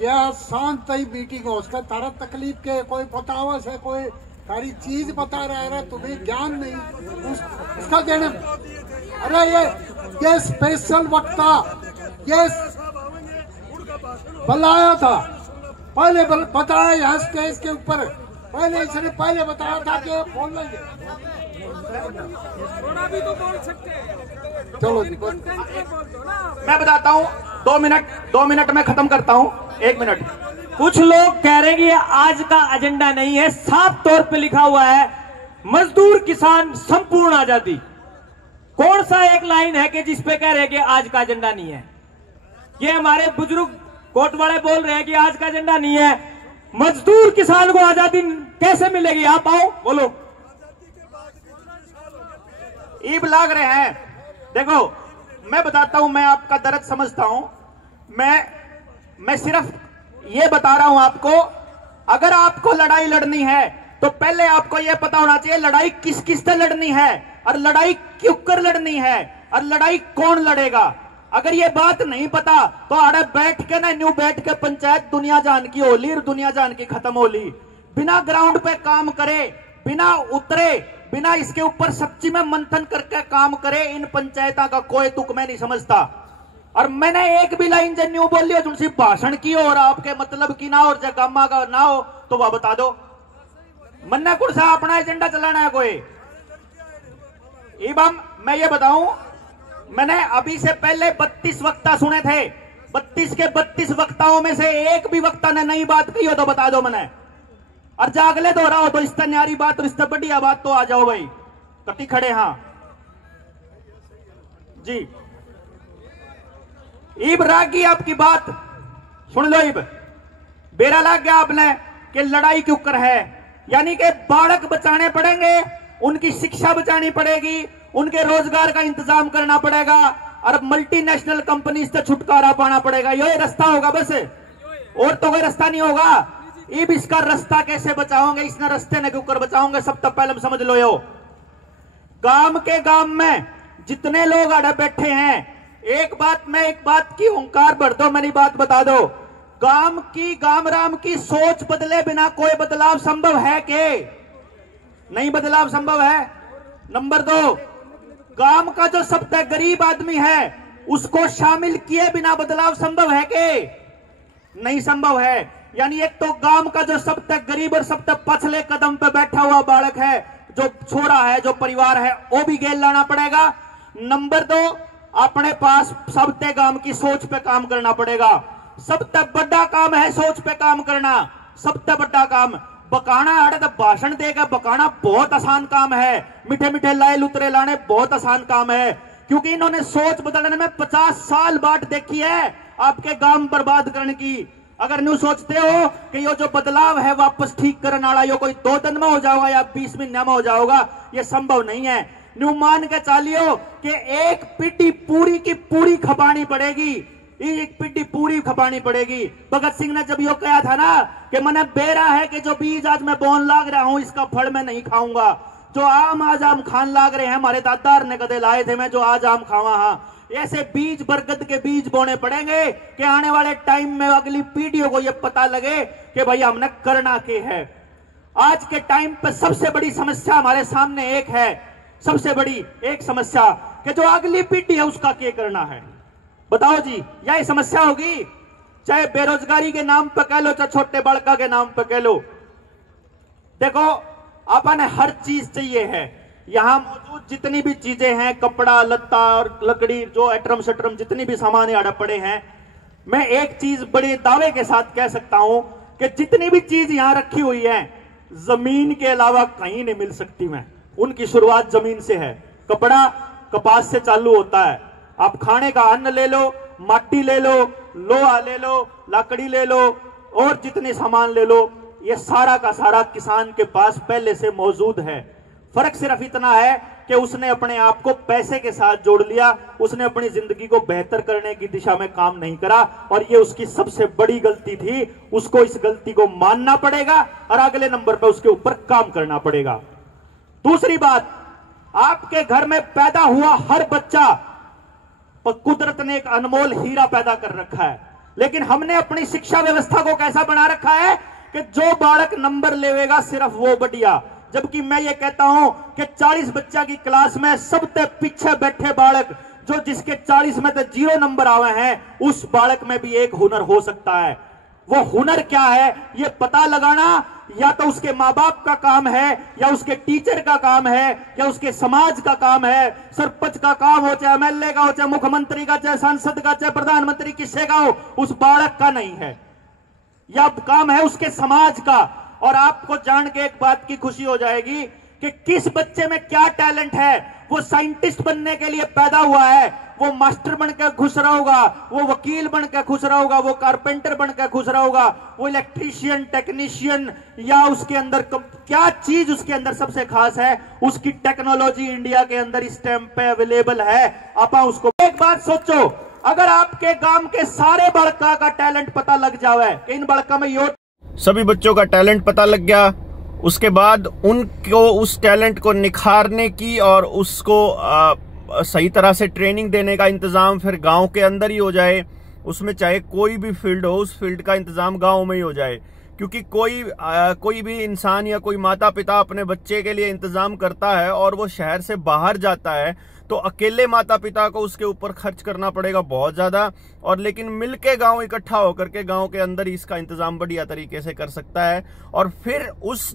यह शांत मीटिंग हो, उसका तारा तकलीफ के कोई बतावा से कोई सारी चीज बता रहा है, तुम्हें ज्ञान नहीं उसका देने। अरे ये स्पेशल वक्ता ये बुलाया था, पहले बताया यहाँ स्टेज के ऊपर, पहले इसने पहले बताया था कि बोल लेंगे। भी तो बोल सकते हैं। चलो मैं बताता हूँ, 2 मिनट में खत्म करता हूँ। 1 मिनट। कुछ लोग कह रहे हैं कि आज का एजेंडा नहीं है, साफ तौर पे लिखा हुआ है मजदूर किसान संपूर्ण आजादी। कौन सा एक लाइन है कि जिस पे कह रहे हैं कि आज का एजेंडा नहीं है? ये हमारे बुजुर्ग कोट वाले बोल रहे हैं कि आज का एजेंडा नहीं है। मजदूर किसान को आजादी कैसे मिलेगी? आप आओ बोलो। ईब लाग रहे हैं। देखो मैं बताता हूं, मैं आपका दर्द समझता हूं। मैं सिर्फ ये बता रहा हूं आपको, अगर आपको लड़ाई लड़नी है तो पहले आपको यह पता होना चाहिए लड़ाई किस किस से लड़नी है और लड़ाई क्यों कर लड़नी है और लड़ाई कौन लड़ेगा। अगर ये बात नहीं पता तो आड़े बैठ के ना न्यू बैठ के पंचायत दुनिया जान की होली और दुनिया जान की खत्म होली। बिना ग्राउंड पे काम करे, बिना उतरे, बिना इसके ऊपर सच्ची में मंथन करके काम करे, इन पंचायता का कोई तुक मैं नहीं समझता। और मैंने एक भी लाइन जो न्यू बोली हो, तुमसे भाषण की हो और आपके मतलब की ना हो और जगामा का ना हो तो वह बता दो। मन्ना कुर्सा अपना एजेंडा चलाना है कोई। इबम मैं ये बताऊं, मैंने अभी से पहले 32 वक्ता सुने थे। 32 के 32 वक्ताओं में से एक भी वक्ता ने नई बात की हो तो बता दो मैंने। और जागले दो रहा हो तो इससे न्यारी बात और इससे बढ़िया बात तो आ जाओ भाई, कटी खड़े। हाँ जी, ईब रागी आपकी बात सुन लो। ईब बेरा लग गया आपने कि लड़ाई क्यों कर है, यानी कि बालक बचाने पड़ेंगे, उनकी शिक्षा बचानी पड़ेगी, उनके रोजगार का इंतजाम करना पड़ेगा और मल्टीनेशनल कंपनी से छुटकारा पाना पड़ेगा। ये रास्ता होगा बस, और तो कोई रास्ता नहीं होगा। अब इसका रास्ता कैसे बचाओगे, इस रास्ते ने क्यों कर बचाओगे, सब तक पहले समझ लो। यो गांव के गांव में जितने लोग अड़े बैठे हैं, एक बात की ओंकार भर दो, मेरी बात बता दो। गांव राम की सोच बदले बिना कोई बदलाव संभव है के नहीं? बदलाव संभव है। नंबर 2, गांव का जो सबसे गरीब आदमी है उसको शामिल किए बिना बदलाव संभव है के नहीं? संभव है। यानी एक तो गांव का जो सबसे गरीब और सबसे पछले कदम पे बैठा हुआ बालक है, जो छोरा है, जो परिवार है, वो भी गेल लाना पड़ेगा। नंबर 2, अपने पास सबसे गांव की सोच पे काम करना पड़ेगा। सबसे बड़ा काम है सोच पे काम करना, सबसे बड़ा काम। बकाना आड़े तो भाषण देगा, बकाना बहुत आसान काम है। मीठे मीठे लाए लुतरे लाने बहुत आसान काम है, क्योंकि इन्होंने सोच बदलने में 50 साल बाट देखी है आपके गांव बर्बाद करने की। अगर न्यू सोचते हो कि ये जो बदलाव है वापस ठीक करने वाला ये कोई 2 दिन में हो जाएगा या 20 महीने में हो जाएगा, ये संभव नहीं है। न्यू मान के चालियो कि एक पीढ़ी पूरी की पूरी खपानी पड़ेगी, एक पीढ़ी पूरी खपानी पड़ेगी। भगत सिंह ने जब यो कहा था ना कि मैंने बेरा है कि जो बीज आज मैं बोन लाग रहा हूं इसका फल मैं नहीं खाऊंगा, जो आम आज आम खान लाग रहे हैं हमारे दादार ने कदे लाए थे, मैं जो आज आम खावा, हाँ ऐसे बीज बरगद के बीज बोने पड़ेंगे कि आने वाले टाइम में अगली पीढ़ियों को यह पता लगे कि भाई हमने करना क्या है। आज के टाइम पर सबसे बड़ी समस्या हमारे सामने एक है, सबसे बड़ी एक समस्या कि जो अगली पीढ़ी है उसका क्या करना है। बताओ जी, यही समस्या होगी, चाहे बेरोजगारी के नाम पर कह लो, चाहे छोटे बड़का के नाम पर कह लो। देखो अपन हर चीज चाहिए है, यहां मौजूद जितनी भी चीजें हैं, कपड़ा लत्ता और लकड़ी, जो एटरम शटरम जितनी भी सामान अड़ पड़े हैं, मैं एक चीज बड़े दावे के साथ कह सकता हूं कि जितनी भी चीज यहां रखी हुई है जमीन के अलावा कहीं नहीं मिल सकती। मैं उनकी शुरुआत जमीन से है। कपड़ा कपास से चालू होता है, आप खाने का अन्न ले लो, माटी ले लो, लोहा ले लो, लकड़ी ले लो और जितने सामान ले लो, ये सारा का सारा किसान के पास पहले से मौजूद है। फर्क सिर्फ इतना है कि उसने अपने आप को पैसे के साथ जोड़ लिया, उसने अपनी जिंदगी को बेहतर करने की दिशा में काम नहीं करा और ये उसकी सबसे बड़ी गलती थी। उसको इस गलती को मानना पड़ेगा और अगले नंबर पर उसके ऊपर काम करना पड़ेगा। दूसरी बात, आपके घर में पैदा हुआ हर बच्चा पर कुदरत ने एक अनमोल हीरा पैदा कर रखा है, लेकिन हमने अपनी शिक्षा व्यवस्था को कैसा बना रखा है कि जो बालक नंबर लेवेगा सिर्फ वो बढ़िया। जबकि मैं ये कहता हूं कि 40 बच्चा की क्लास में सबसे पीछे बैठे बालक जो जिसके 40 में तो 0 नंबर आवे हैं, उस बालक में भी एक हुनर हो सकता है। वो हुनर क्या है ये पता लगाना या तो उसके माँ बाप का काम है, या उसके टीचर का काम है, या उसके समाज का काम है। सरपंच का काम हो, चाहे एमएलए का हो, चाहे मुख्यमंत्री का, चाहे सांसद का, चाहे प्रधानमंत्री, किसी का हो, उस बालक का नहीं है, या काम है उसके समाज का। और आपको जान के एक बात की खुशी हो जाएगी कि किस बच्चे में क्या टैलेंट है। वो साइंटिस्ट बनने के लिए पैदा हुआ है, वो मास्टर बनकर खुश रहोगा, वो वकील बनकर खुश रहोगा, वो कारपेंटर बनकर खुश रहोगा, वो इलेक्ट्रीशियन, टेक्नीशियन, या उसके अंदर क्या चीज उसके अंदर सबसे खास है, उसकी टेक्नोलॉजी इंडिया के अंदर इस टाइम पे अवेलेबल है। आप उसको एक बात सोचो, अगर आपके गांव के सारे बड़का का टैलेंट पता लग जावे कि इन बड़का में यो सभी बच्चों का टैलेंट पता लग गया, उसके बाद उनको उस टैलेंट को निखारने की और उसको सही तरह से ट्रेनिंग देने का इंतजाम फिर गांव के अंदर ही हो जाए। उसमें चाहे कोई भी फील्ड हो, उस फील्ड का इंतजाम गांव में ही हो जाए। क्योंकि कोई भी इंसान या कोई माता पिता अपने बच्चे के लिए इंतजाम करता है और वो शहर से बाहर जाता है, तो अकेले माता पिता को उसके ऊपर खर्च करना पड़ेगा बहुत ज्यादा, और लेकिन मिलके गांव इकट्ठा होकर के गांव के अंदर ही इसका इंतजाम बढ़िया तरीके से कर सकता है। और फिर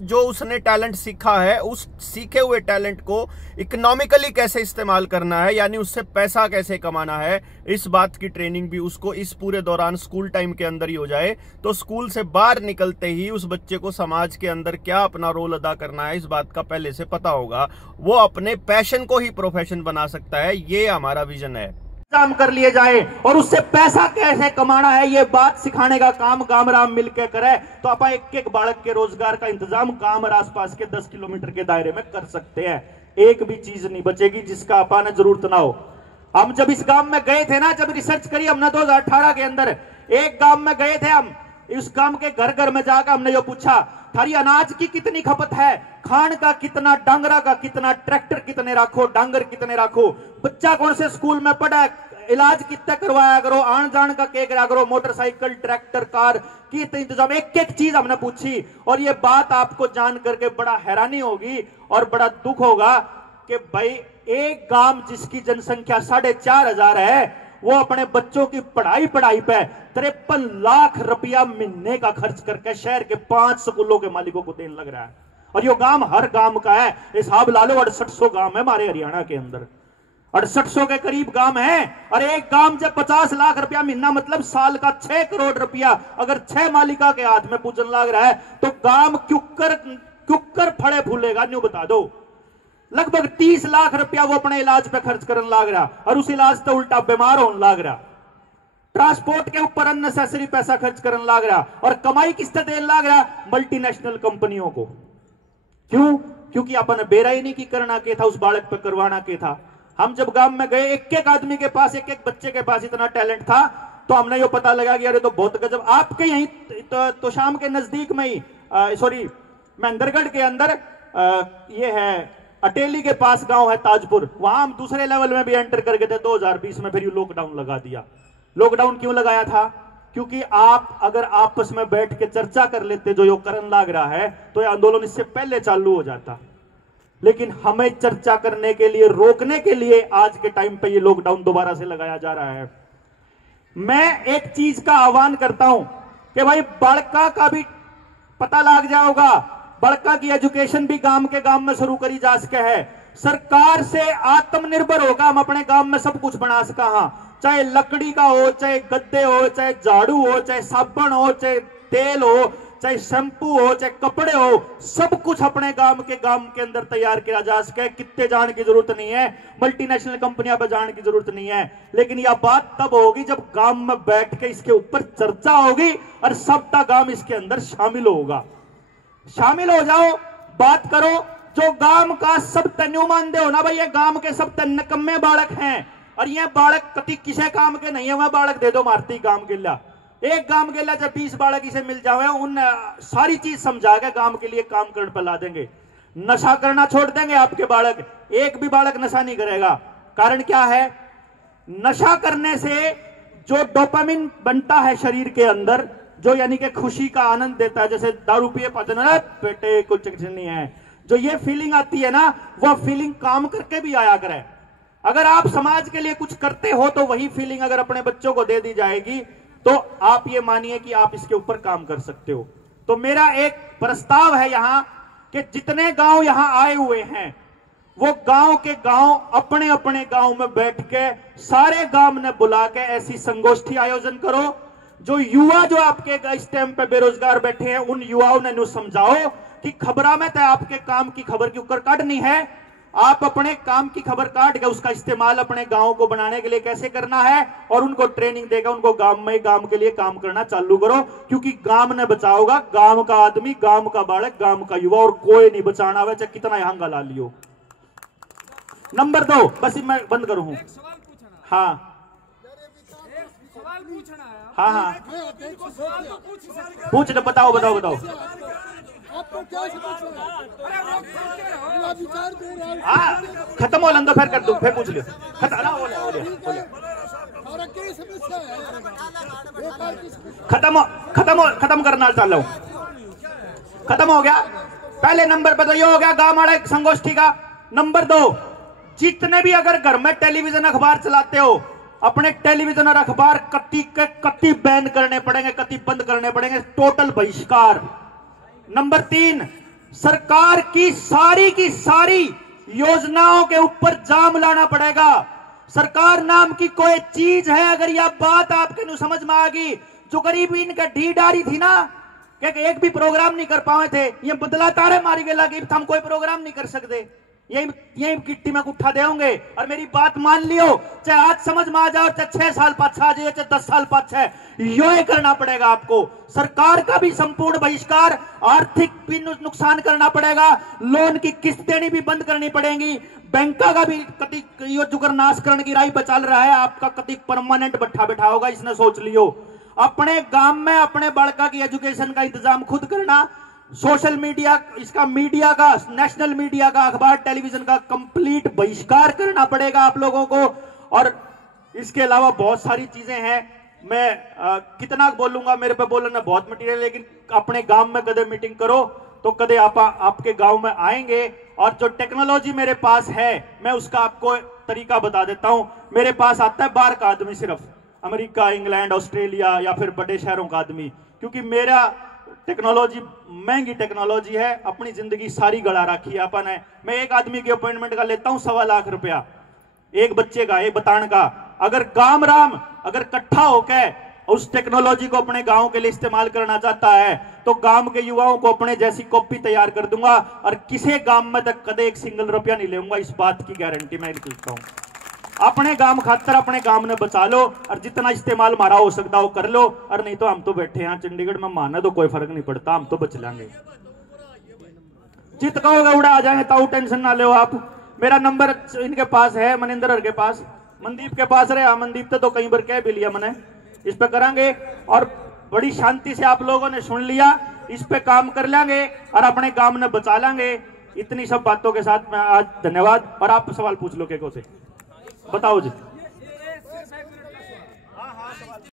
जो उसने टैलेंट सीखा है, उस सीखे हुए टैलेंट को इकोनॉमिकली कैसे इस्तेमाल करना है, यानी उससे पैसा कैसे कमाना है, इस बात की ट्रेनिंग भी उसको इस पूरे दौरान स्कूल टाइम के अंदर ही हो जाए। तो स्कूल से बाहर निकलते ही उस बच्चे को समाज के अंदर क्या अपना रोल अदा करना है, इस बात का पहले से पता होगा। वो अपने पैशन को ही प्रोफेशन बना सकता है। ये हमारा विजन है। काम कर लिए जाए और उससे पैसा कैसे कमाना है ये बात सिखाने का काम गामराम मिलकर करे, तो आप एक एक बालक के रोजगार का इंतजाम गांव और आसपास के 10 किलोमीटर के दायरे में कर सकते हैं। एक भी चीज नहीं बचेगी जिसका अपाने जरूरत ना हो। हम जब इस गांव में गए थे ना, जब रिसर्च करी हमने 2018 के अंदर, एक गांव में गए थे हम, इस गांव के घर घर में जाकर हमने ये पूछा, थारी अनाज की कितनी खपत है, खान का कितना, डांगरा का कितना, ट्रैक्टर कितने रखो, डांगर कितने रखो, बच्चा कौन से स्कूल में पढ़ा, इलाज कितना करवाया करो, आन जान का क्या करा करो, मोटरसाइकिल, ट्रैक्टर, कार की इंतजाम, एक एक चीज हमने पूछी। और ये बात आपको जान करके बड़ा हैरानी होगी और बड़ा दुख होगा कि भाई एक गांव जिसकी जनसंख्या 4,500 है, वो अपने बच्चों की पढ़ाई पे 53 लाख रुपया महीने का खर्च करके शहर के 5 स्कूलों के मालिकों को देने लग रहा है। और ये गांव हर गांव का है, हिसाब ला लो 6800 गांव है हमारे हरियाणा के अंदर, 6800 के करीब गांव है। और एक गांव जब 50 लाख रुपया महीना, मतलब साल का 6 करोड़ रुपया अगर 6 मालिका के हाथ में पूजन लग रहा है, तो गांव क्यों फड़े फूलेगा, न्यू बता दो। लगभग 30 लाख रुपया वो अपने इलाज पे खर्च करने लग रहा, और उस इलाज तो उल्टा बीमार होने लग रहा। ट्रांसपोर्ट के ऊपर अननेसेसरी पैसा खर्च करने लग रहा, और कमाई किससे देने लग रहा, मल्टीनेशनल कंपनियों को। क्यों? क्योंकि अपन बेरा ही नहीं की करना के था, उस बालक पे करवाना के था। हम जब गांव में गए, एक एक आदमी के पास, एक एक बच्चे के पास इतना टैलेंट था, तो हमने ये पता लगा कि अरे तो बहुत गजब। आपके यहीं तो शाम के नजदीक में ही सॉरी महेंद्रगढ़ के अंदर ये है अटेली के पास गांव है ताजपुर, वहां हम दूसरे लेवल में भी एंटर कर गए थे 2020 में। फिर ये लॉकडाउन लगा दिया। लॉकडाउन क्यों लगाया था? क्योंकि आप अगर आपस में बैठ के चर्चा कर लेते जो करण लग रहा है, तो ये आंदोलन इससे पहले चालू हो जाता। लेकिन हमें चर्चा करने के लिए, रोकने के लिए आज के टाइम पे ये लॉकडाउन दोबारा से लगाया जा रहा है। मैं एक चीज का आह्वान करता हूं कि भाई बड़का का भी पता लग जाओगा, बड़का की एजुकेशन भी गांव के गांव में शुरू करी जा सके है। सरकार से आत्मनिर्भर होगा, हम अपने गांव में सब कुछ बना सका। हाँ, चाहे लकड़ी का हो, चाहे गद्दे हो, चाहे झाड़ू हो, चाहे साबुन हो, चाहे तेल हो, चाहे शैम्पू हो, चाहे कपड़े हो, सब कुछ अपने गांव के अंदर तैयार किया जा सके। कितने जाने की जरूरत नहीं है, मल्टीनेशनल कंपनियां पर जाने की जरूरत नहीं है। लेकिन यह बात तब होगी जब गांव में बैठ के इसके ऊपर चर्चा होगी और सबका गांव इसके अंदर शामिल होगा। शामिल हो जाओ, बात करो। जो गांव का सब नुमाइंदे हो ना भाई, ये गांव के सब नकम्मे बालक हैं, और ये बालक कति किसी काम के नहीं है। वह बालक दे दो मारती गांव के लिए, एक गांव के लिए जब 20 बालक इसे मिल जाए, उन सारी चीज समझा के गांव के लिए काम करने पर ला देंगे। नशा करना छोड़ देंगे आपके बालक, एक भी बालक नशा नहीं करेगा। कारण क्या है? नशा करने से जो डोपामिन बनता है शरीर के अंदर, जो यानी कि खुशी का आनंद देता है, जैसे दारू पिए पता ना बेटे कुछ नहीं है, जो ये फीलिंग आती है ना, वह फीलिंग काम करके भी आया करे। अगर आप समाज के लिए कुछ करते हो तो वही फीलिंग अगर अपने बच्चों को दे दी जाएगी, तो आप ये मानिए कि आप इसके ऊपर काम कर सकते हो। तो मेरा एक प्रस्ताव है यहां कि जितने गांव यहां आए हुए हैं, वो गांव के गांव अपने अपने गांव में बैठ के सारे गांव ने बुला के ऐसी संगोष्ठी आयोजन करो। जो युवा जो आपके इस टाइम पे बेरोजगार बैठे हैं, उन युवाओं ने समझाओ कि खबरा में तो आपके काम की खबर की ऊपर काटनी है। आप अपने काम की खबर काट के उसका इस्तेमाल अपने गांव को बनाने के लिए कैसे करना है, और उनको ट्रेनिंग देगा, उनको गांव में गांव के लिए काम करना चालू करो। क्योंकि गांव ने बचाओगा, गांव का आदमी, गांव का बालक, गांव का युवा, और कोई नहीं बचाना हुआ, चाहे कितना यहां गला लियो। नंबर 2, बस मैं बंद करूं। हाँ हाँ हाँ, पूछ लो, बताओ बताओ बताओ। हाँ, खत्म हो लन दो, फिर कर दो, फिर पूछ लियो। खत्म करना चाह, खत्म हो गया। पहले नंबर पे तो ये हो गया गांव वाले संगोष्ठी का। नंबर 2, जितने भी अगर घर में टेलीविजन अखबार चलाते हो, अपने टेलीविजन और अखबार कति बैन करने पड़ेंगे, कति बंद करने पड़ेंगे, टोटल बहिष्कार। नंबर 3, सरकार की सारी योजनाओं के ऊपर जाम लाना पड़ेगा। सरकार नाम की कोई चीज है, अगर यह बात आपके नु समझ में आ गई, जो गरीबी इनका ढीडारी थी ना, कि एक भी प्रोग्राम नहीं कर पाए थे, ये बदला तारे मारी गला कि हम कोई प्रोग्राम नहीं कर सकते, यही गिट्टी में उठा देंगे। और मेरी बात मान लियो, चाहे आज समझ में आ जाओ, चाहे 6 साल पाछा आ जाए, चाहे 10 साल पाछा है, यो करना पड़ेगा आपको। सरकार का भी संपूर्ण बहिष्कार, आर्थिक भी नुकसान करना पड़ेगा, लोन की किस्तें भी बंद करनी पड़ेंगी, बैंका का भी कति यो जुगर नाश करने की राह पर चल रहा है, आपका कति परमानेंट बैठा होगा, इसने सोच लियो। अपने गांव में अपने बालका की एजुकेशन का इंतजाम खुद करना, सोशल मीडिया, इसका मीडिया का, नेशनल मीडिया का, अखबार टेलीविजन का कंप्लीट बहिष्कार करना पड़ेगा आप लोगों को। और इसके अलावा बहुत सारी चीजें हैं, मैं कितना बोलूंगा, मेरे पे बोलना बहुत मटेरियल, लेकिन अपने गांव में कदे मीटिंग करो तो कदे आपके गांव में आएंगे। और जो टेक्नोलॉजी मेरे पास है, मैं उसका आपको तरीका बता देता हूं। मेरे पास आता है बाहर का आदमी, सिर्फ अमेरिका, इंग्लैंड, ऑस्ट्रेलिया या फिर बड़े शहरों का आदमी, क्योंकि मेरा टेक्नोलॉजी महंगी टेक्नोलॉजी है, अपनी जिंदगी सारी गड़ा रखी है अपन है। मैं एक आदमी की अपॉइंटमेंट का लेता हूं 1.25 लाख रुपया, एक बच्चे का, एक बतान का। अगर गांव राम अगर इकट्ठा होकर उस टेक्नोलॉजी को अपने गांव के लिए इस्तेमाल करना चाहता है, तो गांव के युवाओं को अपने जैसी कॉपी तैयार कर दूंगा, और किसी गांव में तक कदे एक सिंगल रुपया नहीं लेऊंगा, इस बात की गारंटी मैं लिखता हूं। अपने गांव खातर अपने गांव ने बचा लो, और जितना इस्तेमाल मारा हो सकता हो कर लो, और नहीं तो हम तो बैठे हैं चंडीगढ़ में, माना तो कोई फर्क नहीं पड़ता, हम तो बच लेंगे। जित कहोगे उड़ा आ जाएंगे, ताऊ टेंशन ना लो आप। मेरा नंबर इनके पास है, मनिंदर के पास, मनदीप के पास रहे। मनदीप तो कई बार कह भी लिया मैंने, इस पे करेंगे और बड़ी शांति से आप लोगों ने सुन लिया, इस पे काम कर लेंगे और अपने काम ने बचा लेंगे। इतनी सब बातों के साथ मैं आज धन्यवाद। और आप सवाल पूछ लो केको से, बताओ जी।